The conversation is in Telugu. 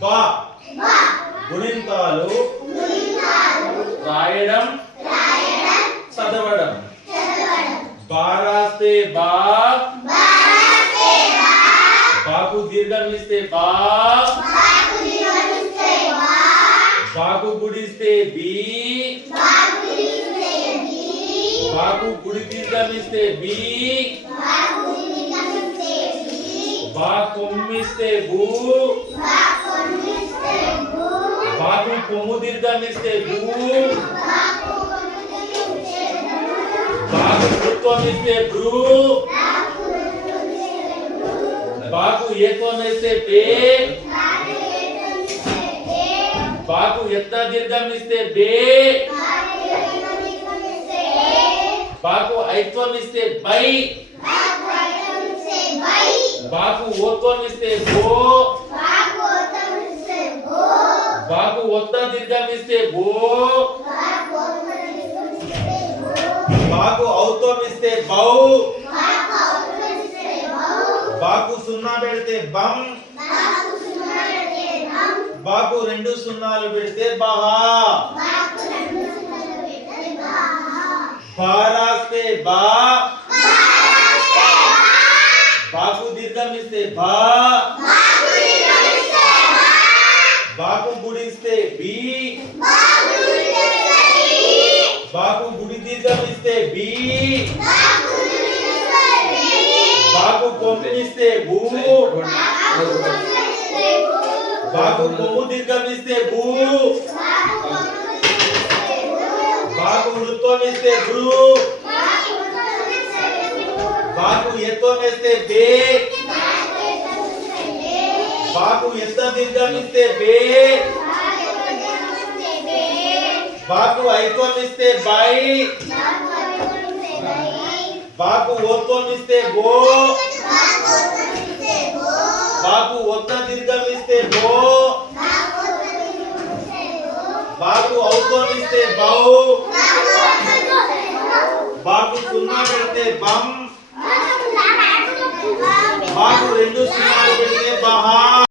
బా. గుణింతాలు రాయడం చదవడం. బా రాస్తే బా. బాకు దీర్ఘం ఇస్తే బా. బాకు గుడిస్తే బి. బాకు గుడి దీర్ఘం ఇస్తే బి. కొమ్మిస్తే బూ బాకు కొమ్ము దీర్ఘం ఇస్తే బూ బాకు కృత్వం ఇస్తే బ్రూ బాకు ఏత్వం ఇస్తే పే బాకు ఎత్త దీర్ఘం ఇస్తే బే బాకు ఐత్వం ఇస్తే బై బాకు ఓత్వం ఇస్తే బో బాకు ఒత్త దీర్ఘం ఇస్తే బో బాకు ఔత్వం ఇస్తే బౌ బాకు సున్నా పెడితే బం బాకు రెండు సున్నాలు పెడితే బహా. బా రాస్తే బా బాకు దీర్ఘం ఇస్తే బా. బాకు గుడిస్తే బి. బాకు గుడి దీర్ఘమిస్తే బి. బాకు కొమ్మిస్తే భూ. బాకు కొమ్ము దీర్ఘం ఇస్తే భూ. బాకు వృత్తం ఇస్తే భ్రూ ಬಾಕು ಎಷ್ಟದಿದ್ದ ಮಿಸ್ತೇಬೆ ಬಾಕು ಐತೋ ಮಿಸ್ತೆ ಬಾಯಿ ಬಾಕು ಓದ್ತೋ ಮಿಸ್ತೆ ಗೋ ಬಾಕು ಒತ್ತ ದೀರ್ಘ ಮಿಸ್ತೆ ಗೋ ಬಾಕು ಔತೋ ಮಿಸ್ತೆ ಬೌ ಬಾಕು ಸುನ್ನ ಬಿಡುತ್ತೆ ಬಂ ಬಾಕು ರೆಂಡು ಸುನ್ನ ಬಿಡುತ್ತೆ ಬಹಾ